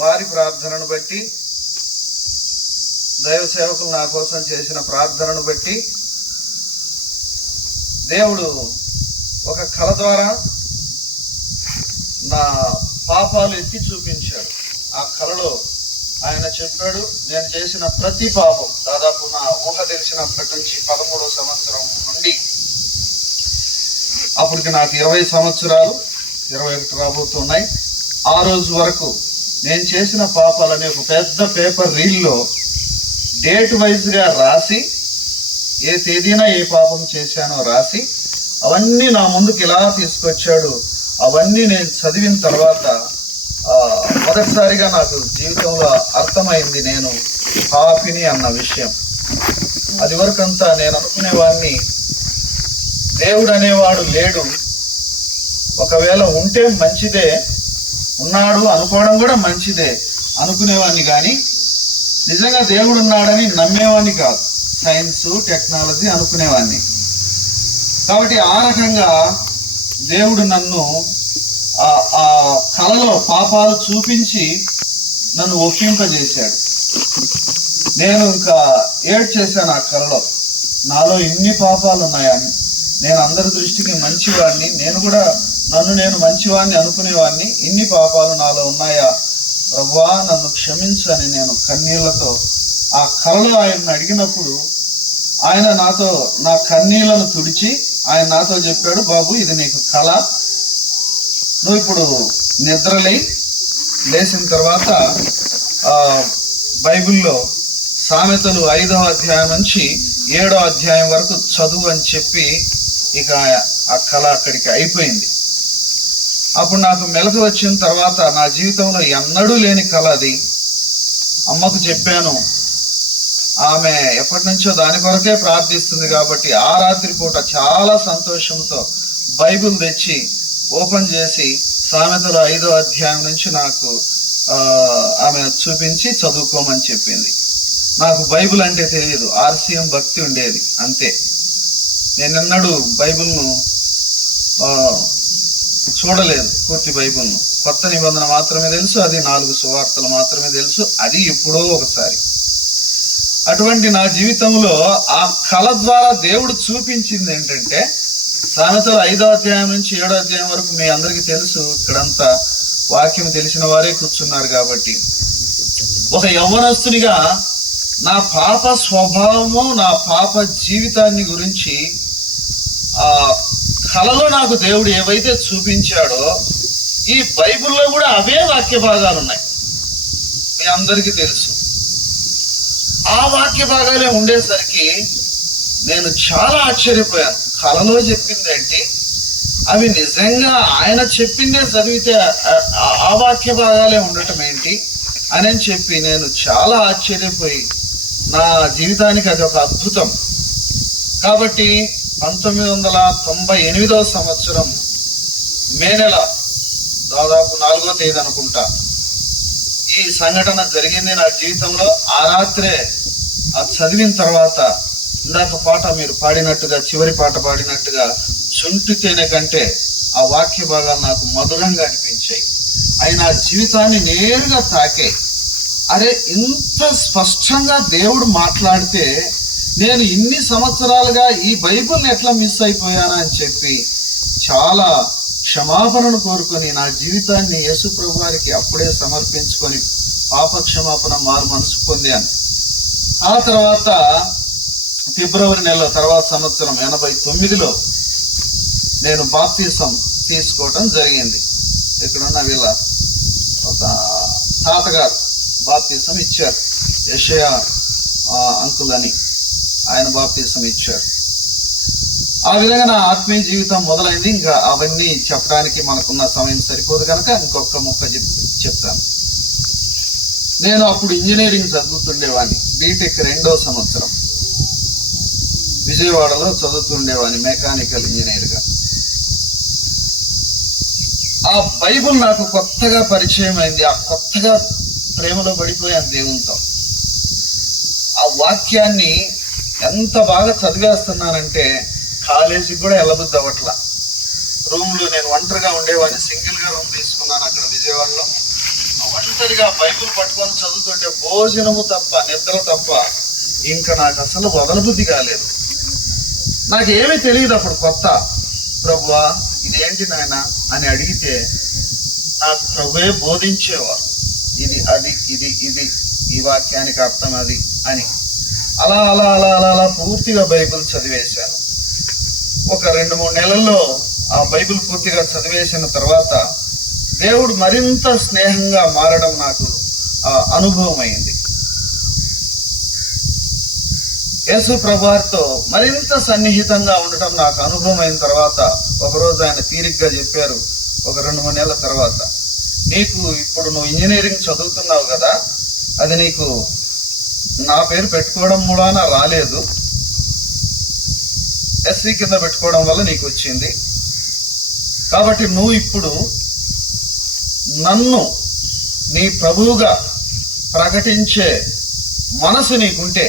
వారి ప్రార్థనను బట్టి, దైవ సేవకులు నా కోసం చేసిన ప్రార్థనను బట్టి దేవుడు ఒక కళ ద్వారా నా పాపాలు ఎత్తి చూపించాడు. ఆ కళలో ఆయన చెప్పాడు, నేను చేసిన ప్రతి పాపం, దాదాపు నా ఊహ తెలిసినప్పటి నుంచి 13వ సంవత్సరం నుండి అప్పటికి నాకు 20 సంవత్సరాలు, 21 రాబోతున్నాయి. ఆ రోజు వరకు నేను చేసిన పాపాలని ఒక పెద్ద పేపర్ రీల్లో డేట్ వైజ్గా రాసి, ఏ తేదీన ఏ పాపం చేశానో రాసి అవన్నీ నా ముందుకు ఇలా తీసుకొచ్చాడు. అవన్నీ నేను చదివిన తర్వాత మొదటిసారిగా నాకు జీవితంలో అర్థమైంది నేను పాపిని అన్న విషయం. అది వరకంతా నేను అనుకునేవాడిని దేవుడు అనేవాడు లేడు, ఒకవేళ ఉంటే మంచిదే, ఉన్నాడు అనుకోవడం కూడా మంచిదే అనుకునేవాడిని, కానీ నిజంగా దేవుడు ఉన్నాడని నమ్మేవాడిని కాదు. సైన్సు టెక్నాలజీ అనుకునేవాడిని. కాబట్టి ఆ రకంగా దేవుడు నన్ను ఆ కళలో పాపాలు చూపించి నన్ను ఒప్పింపజేశాడు. నేను ఇంకా ఏడ్చేశాను ఆ కళలో, నాలో ఇన్ని పాపాలు ఉన్నాయని. నేను అందరి దృష్టికి మంచివాడిని, నేను కూడా నన్ను నేను మంచివాడిని అనుకునేవాడిని. ఇన్ని పాపాలు నాలో ఉన్నాయా ప్రభువా, నన్ను క్షమించని నేను కన్నీళ్లతో ఆ కళలో ఆయన్ని అడిగినప్పుడు ఆయన నాతో నా కన్నీళ్లను తుడిచి ఆయన నాతో చెప్పాడు, బాబు ఇది నీకు కళ, నువ్వు ఇప్పుడు లేచిన తర్వాత బైబిల్లో సామెతలు 5వ అధ్యాయం నుంచి 7వ అధ్యాయం వరకు చదువు అని చెప్పి ఇక ఆ కళ అక్కడికి అయిపోయింది. అప్పుడు నాకు మెలకు వచ్చిన తర్వాత నా జీవితంలో ఎన్నడూ లేని కళ అది. అమ్మకు చెప్పాను, ఆమె ఎప్పటి నుంచో దాని కొరకే ప్రార్థిస్తుంది కాబట్టి ఆ రాత్రి పూట చాలా సంతోషంతో బైబిల్ తెచ్చి ఓపెన్ చేసి సామెతలు 5వ అధ్యాయం నుంచి నాకు ఆమె చూపించి చదువుకోమని చెప్పింది. నాకు బైబిల్ అంటే తెలియదు, RCM భక్తి ఉండేది అంతే. నేనెన్నడూ బైబిల్ను చూడలేదు, పూర్తి బైబిల్ను. కొత్త నిబంధన మాత్రమే తెలుసు, అది 4 సువార్తలు మాత్రమే తెలుసు, అది ఎప్పుడో ఒకసారి. అటువంటి నా జీవితంలో ఆ కళ ద్వారా దేవుడు చూపించింది ఏంటంటే, సామెతలు 5వ అధ్యాయం నుంచి 7వ అధ్యాయం వరకు మీ అందరికీ తెలుసు, ఇక్కడంతా వాక్యం తెలిసిన వారే కూర్చున్నారు కాబట్టి, ఒక యవ్వనస్తునిగా నా పాప స్వభావము, నా పాప జీవితాన్ని గురించి ఆ కళలో నాకు దేవుడు ఏవైతే చూపించాడో ఈ బైబిల్లో కూడా అవే వాక్య భాగాలు ఉన్నాయి, మీ అందరికీ తెలుసు. ఆ వాక్య భాగాలే ఉండేసరికి నేను చాలా ఆశ్చర్యపోయాను. కళలో చెప్పింది ఏంటి, అవి నిజంగా ఆయన చెప్పిందే చదివితే ఆ వాక్య భాగాలే ఉండటం ఏంటి అని చెప్పి నేను చాలా ఆశ్చర్యపోయి, నా జీవితానికి అది ఒక అద్భుతం. కాబట్టి 1998వ సంవత్సరం మే నెల దాదాపు 4వ తేదీ అనుకుంటా ఈ సంఘటన జరిగింది నా జీవితంలో. ఆ రాత్రే అది చదివిన తర్వాత ఇందాక పాట మీరు పాడినట్టుగా, చివరి పాట పాడినట్టుగా, చుంటి తేనె కంటే ఆ వాక్య భాగాలు నాకు మధురంగా అనిపించాయి. అవి నా జీవితాన్ని నేరుగా తాకాయి. అరే, ఇంత స్పష్టంగా దేవుడు మాట్లాడితే నేను ఇన్ని సంవత్సరాలుగా ఈ బైబిల్ని ఎట్లా మిస్ అయిపోయానా అని చెప్పి చాలా క్షమాపణను కోరుకొని నా జీవితాన్ని యేసు ప్రభు వారికి అప్పుడే సమర్పించుకొని పాప క్షమాపణ మారు మనసు పొందాను. ఆ తర్వాత ఫిబ్రవరి నెల తర్వాత సంవత్సరం 89లో నేను బాప్తిసం తీసుకోవటం జరిగింది. ఇక్కడున్న వీళ్ళ ఒక తాతగారు బాప్తిసం ఇచ్చారు, యెషయా అంకుల్ అని, ఆయన బాప్తిసం ఇచ్చారు. ఆ విధంగా నా ఆత్మీయ జీవితం మొదలైంది. ఇంకా అవన్నీ చెప్పడానికి మనకున్న సమయం సరిపోదు కనుక ఇంకొక ముక్క చెప్తాను. నేను అప్పుడు ఇంజనీరింగ్ చదువుతుండేవాడిని, బీటెక్ 2వ సంవత్సరం విజయవాడలో చదువుతుండేవాడిని మెకానికల్ ఇంజనీర్గా. ఆ బైబిల్ నాకు కొత్తగా పరిచయం అయింది. ఆ కొత్తగా ప్రేమలో పడిపోయాను దేవునితో. ఆ వాక్యాన్ని ఎంత బాగా చదివేస్తున్నానంటే కాలేజీకి కూడా వెళ్ళబుద్ది అవ్వట్లా. రూమ్లో నేను ఒంటరిగా ఉండేవాడిని, సింగిల్గా రూమ్ తీసుకున్నాను అక్కడ విజయవాడలో. ఒంటరిగా బైబిల్ పట్టుకొని చదువుతుంటే భోజనము తప్ప, నిద్ర తప్ప ఇంకా నాకు అసలు వదలబుద్ధి కాలేదు. నాకేమీ తెలియదు అప్పుడు, కొత్త. ప్రభువా ఇదేంటి నాయన అని అడిగితే నాకు ప్రభువే బోధించేవారు. ఇది అది, ఇది ఈ వాక్యానికి అర్థం అది అని. అలా అలా అలా అలా అలా పూర్తిగా బైబిల్ చదివేశాను. ఒక 2-3 నెలల్లో ఆ బైబిల్ పూర్తిగా చదివేసిన తర్వాత దేవుడు మరింత స్నేహంగా మారడం నాకు అనుభవం అయింది. యేసు ప్రభువారితో మరింత సన్నిహితంగా ఉండటం నాకు అనుభవం అయిన తర్వాత ఒకరోజు ఆయన తీరిగ్గా చెప్పారు, ఒక 2-3 నెలల తర్వాత, నీకు ఇప్పుడు నువ్వు ఇంజనీరింగ్ చదువుతున్నావు కదా, అది నీకు నా పేరు పెట్టుకోవడం మూలాన రాలేదు, ఎస్సీ కింద పెట్టుకోవడం వల్ల నీకు వచ్చింది. కాబట్టి నువ్వు ఇప్పుడు నన్ను నీ ప్రభువుగా ప్రకటించే మనసు నీకుంటే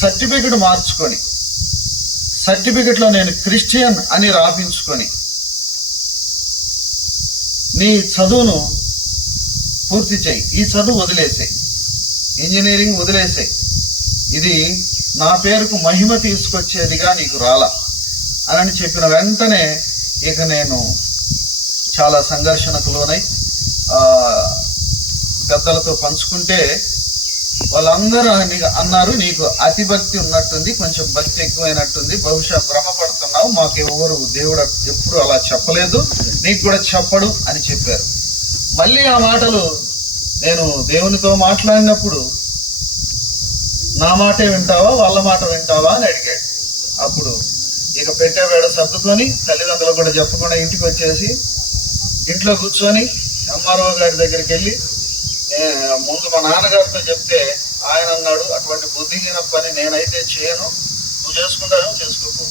సర్టిఫికెట్ మార్చుకొని, సర్టిఫికెట్లో నేను క్రిస్టియన్ అని రాపించుకొని నీ చదువును పూర్తి చేయి. ఈ చదువు వదిలేసాయి, ఇంజనీరింగ్ వదిలేసాయి, ఇది నా పేరుకు మహిమ తీసుకొచ్చేదిగా నీకు రాలా అని చెప్పిన వెంటనే ఇక నేను చాలా సంఘర్షణకు లోనై పెద్దలతో పంచుకుంటే వాళ్ళందరూ అన్నారు, నీకు అతి భక్తి ఉన్నట్టుంది, కొంచెం భక్తి ఎక్కువైనట్టుంది, బహుశా భ్రమపడుతున్నావు, మాకు ఎవరు దేవుడు ఎప్పుడు అలా చెప్పలేదు, నీకు కూడా చెప్పడు అని చెప్పారు. మళ్ళీ ఆ మాటలు నేను దేవునితో మాట్లాడినప్పుడు నా మాటే వింటావా వాళ్ళ మాట వింటావా అని అడిగాడు. అప్పుడు ఇక పెట్టేవేడ సర్దుకొని తల్లిదండ్రులు కూడా చెప్పకుండా ఇంటికి వచ్చేసి ఇంట్లో కూర్చొని ఎంఆర్ఓ గారి దగ్గరికి వెళ్ళి ముందు మా నాన్నగారితో చెప్తే ఆయన అన్నాడు, అటువంటి బుద్ధిహీన పని నేనైతే చేయను, నువ్వు చేసుకుంటావో చేసుకోకు,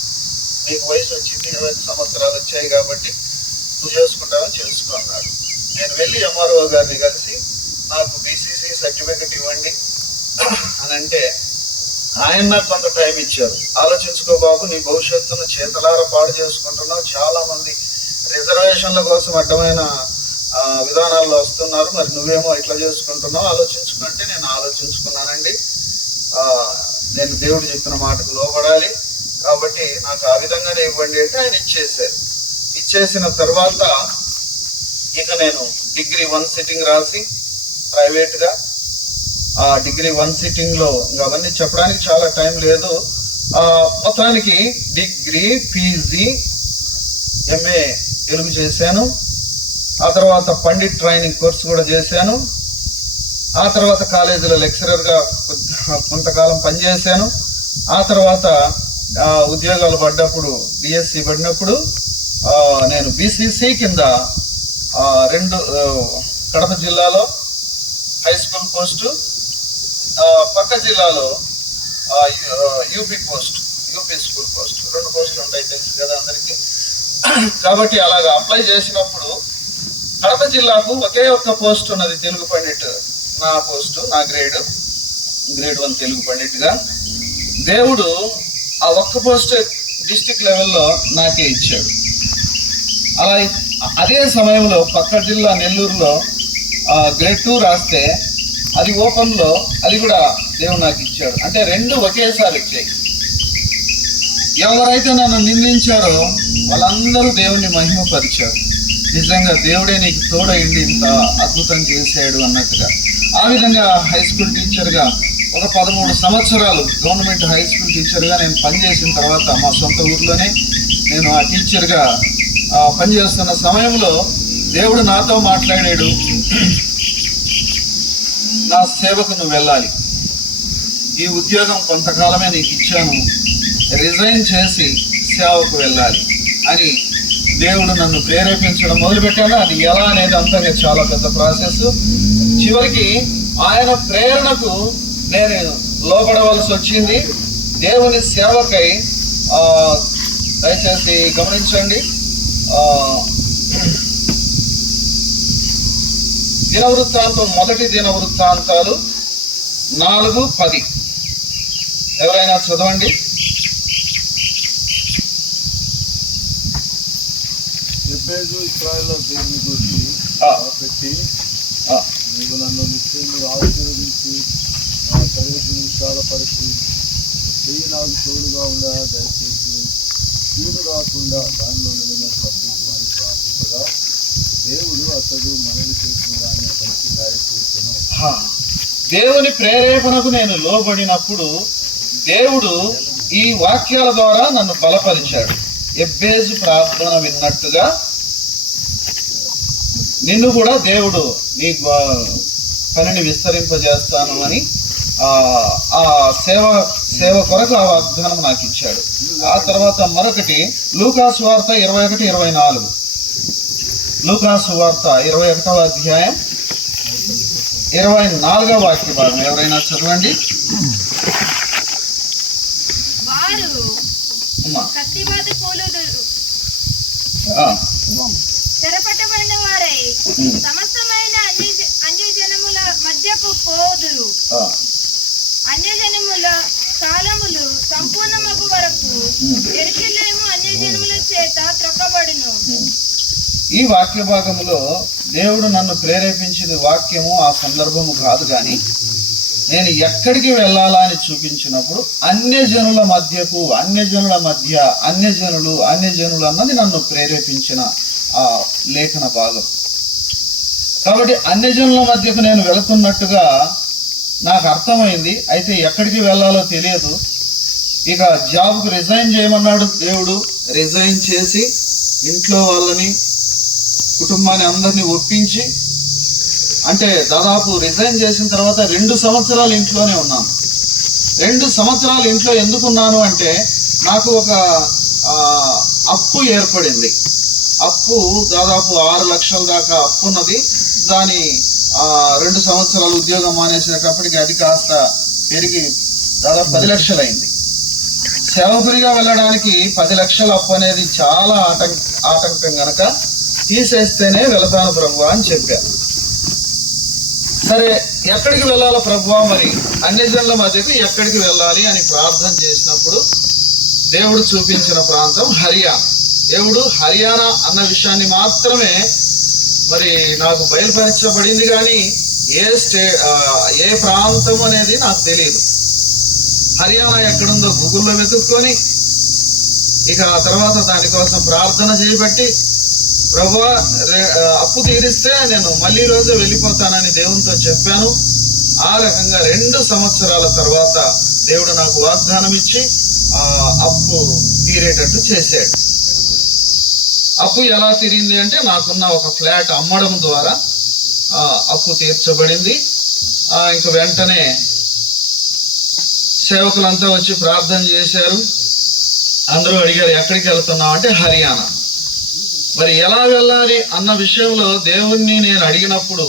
నీకు వయసు వచ్చింది, 25 సంవత్సరాలు వచ్చాయి కాబట్టి నువ్వు చేసుకుంటావో చేసుకో అన్నాడు. నేను వెళ్ళి ఎంఆర్ఓ గారిని కలిసి నాకు బీసీసీ సర్టిఫికెట్ ఇవ్వండి అని అంటే ఆయన నాకు కొంత టైం ఇచ్చారు. ఆలోచించుకో బాబు, నీ భవిష్యత్తును చేతలారా పాడు చేసుకుంటున్నావు, చాలా మంది రిజర్వేషన్ల కోసం అడ్డమైన విధానాల్లో వస్తున్నారు, మరి నువ్వేమో ఇట్లా చేసుకుంటున్నావు, ఆలోచించుకుంటే నేను ఆలోచించుకున్నానండి, నేను దేవుడు చెప్పిన మాటకు లోబడాలి కాబట్టి నాకు ఆ విధంగానే ఇవ్వండి అంటే ఆయన ఇచ్చేసారు. ఇచ్చేసిన తర్వాత ఇక నేను డిగ్రీ 1 సిట్టింగ్ రాసి ప్రైవేట్గా, ఆ డిగ్రీ 1 సిట్టింగ్లో ఇంకా అవన్నీ చెప్పడానికి చాలా టైం లేదు, మొత్తానికి డిగ్రీ, పీజీ, ఎంఏ తెలుగు చేశాను. ఆ తర్వాత పండిట్ ట్రైనింగ్ కోర్సు కూడా చేశాను. ఆ తర్వాత కాలేజీలో లెక్చరర్గా కొంతకాలం పనిచేశాను. ఆ తర్వాత ఉద్యోగాలు పడ్డప్పుడు, డిఎస్సి పడినప్పుడు నేను బీసీసీ కింద 2 కడప జిల్లాలో హై స్కూల్ పోస్టు, పక్క జిల్లాలో యూపీ స్కూల్ పోస్ట్, 2 పోస్టులు ఉంటాయి తెలుసు కదా అందరికీ. కాబట్టి అలాగా అప్లై చేసినప్పుడు కడప జిల్లాకు ఒకే ఒక్క పోస్ట్ ఉన్నది, తెలుగు పండిట్. నా పోస్టు, నా గ్రేడ్ 1 తెలుగు పండిట్గా. దేవుడు ఆ ఒక్క పోస్ట్ డిస్టిక్ లెవెల్లో నాకే ఇచ్చాడు. అలా అదే సమయంలో పక్క జిల్లా నెల్లూరులో గ్రేడ్ 2 రాస్తే అది ఓపెన్లో, అది కూడా దేవుడు నాకు ఇచ్చాడు. అంటే 2 ఒకేసారి వచ్చాయి. ఎవరైతే నన్ను నిందించారో వాళ్ళందరూ దేవుని మహిమపరిచారు. నిజంగా దేవుడే నీకు తోడైండి ఇంత అద్భుతం చేశాడు అన్నట్టుగా. ఆ విధంగా హై స్కూల్ టీచర్గా ఒక 13 సంవత్సరాలు గవర్నమెంట్ హై స్కూల్ టీచర్గా నేను పనిచేసిన తర్వాత మా సొంత ఊర్లోనే నేను ఆ టీచర్గా పనిచేస్తున్న సమయంలో దేవుడు నాతో మాట్లాడాడు, నా సేవకు నువ్వు వెళ్ళాలి, ఈ ఉద్యోగం కొంతకాలమే నీకు ఇచ్చాను, రిజైన్ చేసి సేవకు వెళ్ళాలి అని దేవుడు నన్ను ప్రేరేపించడం మొదలుపెట్టాను. అది ఎలా అనేది అంతా చాలా పెద్ద ప్రాసెస్. చివరికి ఆయన ప్రేరణకు నేను లోబడవలసి వచ్చింది. దేవుని సేవకై దయచేసి గమనించండి, దినవృత్తాంతం, మొదటి దినవృత్తాంతాలు 4:10 ఎవరైనా చదవండి. ఎబ్బేజు ఇశ్రాయేలు దేవుని గురించి పెట్టి నీవు నన్ను నిత్యము ఆశీర్వదించి నా సరిహద్దును విశాలపరిచి చెయ్యి నాకు తోడుగా ఉండా దయచేసి కీడు రాకుండా దానిలో నిన్న తప్పించమని ప్రార్థించగా దేవుడు అతడు మనవి చేసిన దాన్ని అతనికి దయచేసెను. దేవుని ప్రేరేపణకు నేను లోబడినప్పుడు దేవుడు ఈ వాక్యాల ద్వారా నన్ను బలపరిచాడు. ఎబ్బేజు ప్రార్థన విన్నట్టుగా నిన్ను కూడా దేవుడు నీ పనిని విస్తరింపజేస్తాను అని ఆ సేవ కొరకు ఆ వాగ్దానం నాకు ఇచ్చాడు. ఆ తర్వాత మరొకటి లూకాసు వార్త 21-24. లూకాసు వార్త 21వ అధ్యాయం 24వ వాక్య భాగం ఎవరైనా చదవండి. చెరపట్టబడిన వారై సమస్తమైన అన్యజనముల మధ్యకు పోదురు. అన్యజనముల కాలములు సంపూర్ణమగు వరకు యెరూషలేము అన్యజనముల చేత త్రొక్కబడును. ఈ వాక్య భాగములో దేవుడు నన్ను ప్రేరేపించిన వాక్యము ఆ సందర్భము కాదు, కానీ నేను ఎక్కడికి వెళ్ళాలా అని చూపించినప్పుడు అన్యజనుల మధ్యకు అన్యజనులు అన్నది నన్ను ప్రేరేపించిన ఆ లేఖన భాగం. కాబట్టి అన్యజనుల మధ్యకు నేను వెళుతున్నట్టుగా నాకు అర్థమైంది. అయితే ఎక్కడికి వెళ్ళాలో తెలియదు. ఇక జాబ్కు రిజైన్ చేయమన్నాడు దేవుడు. రిజైన్ చేసి ఇంట్లో వాళ్ళని కుటుంబాన్ని అందరినీ ఒప్పించి, అంటే దాదాపు రిజైన్ చేసిన తర్వాత 2 సంవత్సరాలు ఇంట్లోనే ఉన్నాను. 2 సంవత్సరాలు ఇంట్లో ఎందుకున్నాను అంటే నాకు ఒక అప్పు ఏర్పడింది. అప్పు దాదాపు 6 లక్షల దాకా అప్పు ఉన్నది. దాని 2 సంవత్సరాలు ఉద్యోగం మానేసినప్పటికీ అది కాస్త పెరిగి దాదాపు 10 లక్షలు అయింది. సేవకునిగా వెళ్ళడానికి 10 లక్షల అప్పు అనేది చాలా ఆటంకం గనక తీసేస్తేనే వెళతాను ప్రభువా అని చెప్పాను. సరే, ఎక్కడికి వెళ్ళాలో ప్రభువా, మరి అన్యజనుల మధ్యకు ఎక్కడికి వెళ్ళాలి అని ప్రార్థన చేసినప్పుడు దేవుడు చూపించిన ప్రాంతం హర్యానా. దేవుడు హర్యానా అన్న విషయాన్ని మాత్రమే మరి నాకు బయలుపరచబడింది, కానీ ఏ ప్రాంతం అనేది నాకు తెలియదు. హర్యానా ఎక్కడుందో గూగుల్లో వెతుక్కొని ఇక ఆ తర్వాత దానికోసం ప్రార్థన చేయబట్టి ప్రభువా అప్పు తీరిస్తే నేను మళ్ళీ రోజు వెళ్ళిపోతానని దేవునితో చెప్పాను. ఆ రకంగా 2 సంవత్సరాల తర్వాత దేవుడు నాకు వాగ్దానం ఇచ్చి అప్పు తీరేటట్టు చేశాడు. అప్పు ఎలా తీరింది అంటే నాకున్న ఒక ఫ్లాట్ అమ్మడం ద్వారా అప్పు తీర్చబడింది. ఇంక వెంటనే సేవకులంతా వచ్చి ప్రార్థన చేశారు. అందరూ అడిగారు ఎక్కడికి వెళ్తున్నావు అంటే హర్యానా. మరి ఎలా వెళ్ళాలి అన్న విషయంలో దేవుణ్ణి నేను అడిగినప్పుడు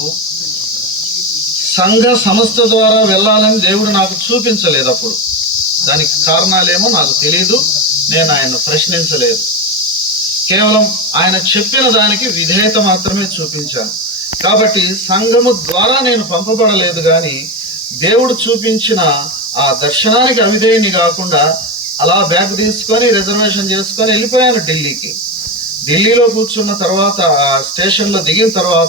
సంఘ సంస్థ ద్వారా వెళ్ళాలని దేవుడు నాకు చూపించలేదు. అప్పుడు దానికి కారణాలేమో నాకు తెలియదు, నేను ఆయన్ను ప్రశ్నించలేదు. కేవలం ఆయన చెప్పిన దానికి విధేయత మాత్రమే చూపించాను. కాబట్టి సంఘము ద్వారా నేను పంపబడలేదు, కానీ దేవుడు చూపించిన ఆ దర్శనానికి అవిధేయుని కాకుండా అలా బ్యాగ్ తీసుకొని రిజర్వేషన్ చేసుకొని వెళ్ళిపోయాను ఢిల్లీకి. ఢిల్లీలో కూర్చున్న తర్వాత స్టేషన్లో దిగిన తర్వాత